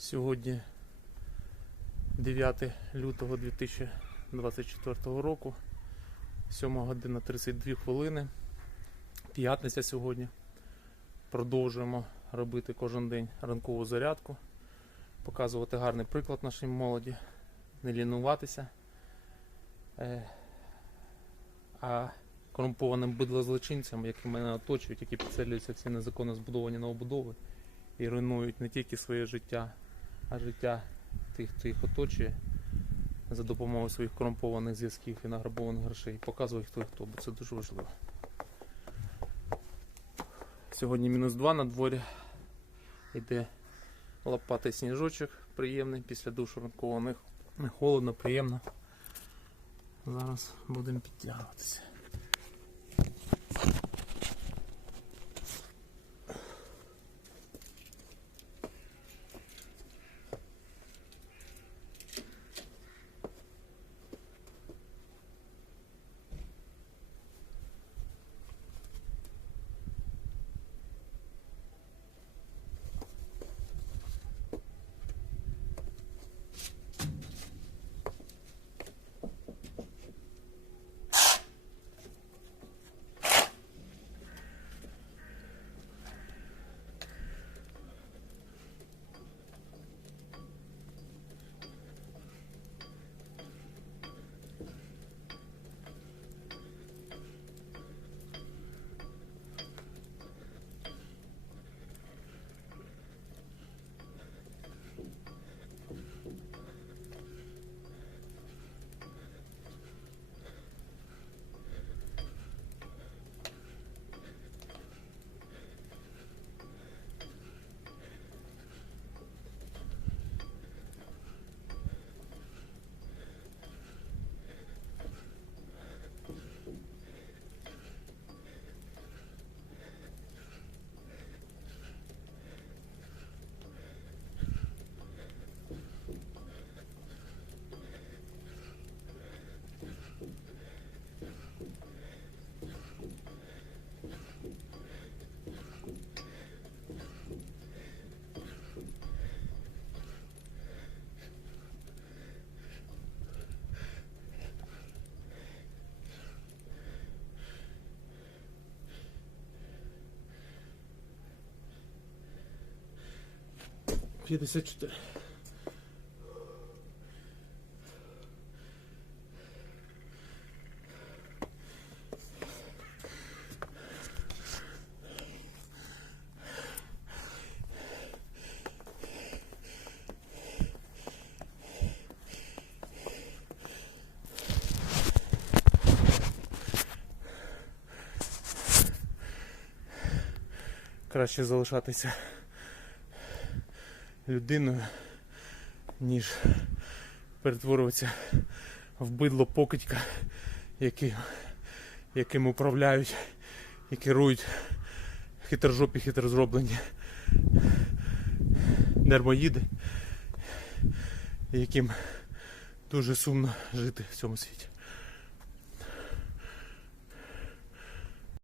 Сьогодні 9 лютого 2024 року, 7 година 32 хвилини. П'ятниця сьогодні. Продовжуємо робити кожен день ранкову зарядку, показувати гарний приклад нашій молоді, не лінуватися. Е, А корумпованим бидлозлочинцям, які мене оточують, які підселюються в ці незаконно збудовані новобудови і руйнують не тільки своє життя, а життя тих, хто їх оточує за допомогою своїх корумпованих зв'язків і награбованих грошей. Показує хто і хто, бо це дуже важливо. Сьогодні мінус 2 на дворі. Йде лопатий сніжочок приємний після душу ранкового. Не холодно, приємно. Зараз будемо підтягуватися. П'ятдесят чотири. Краще залишатися людиною, ніж перетворюватися в бидло покидька, які, яким управляють і керують хитрожопі, хитрозроблені дармоїди, яким дуже сумно жити в цьому світі.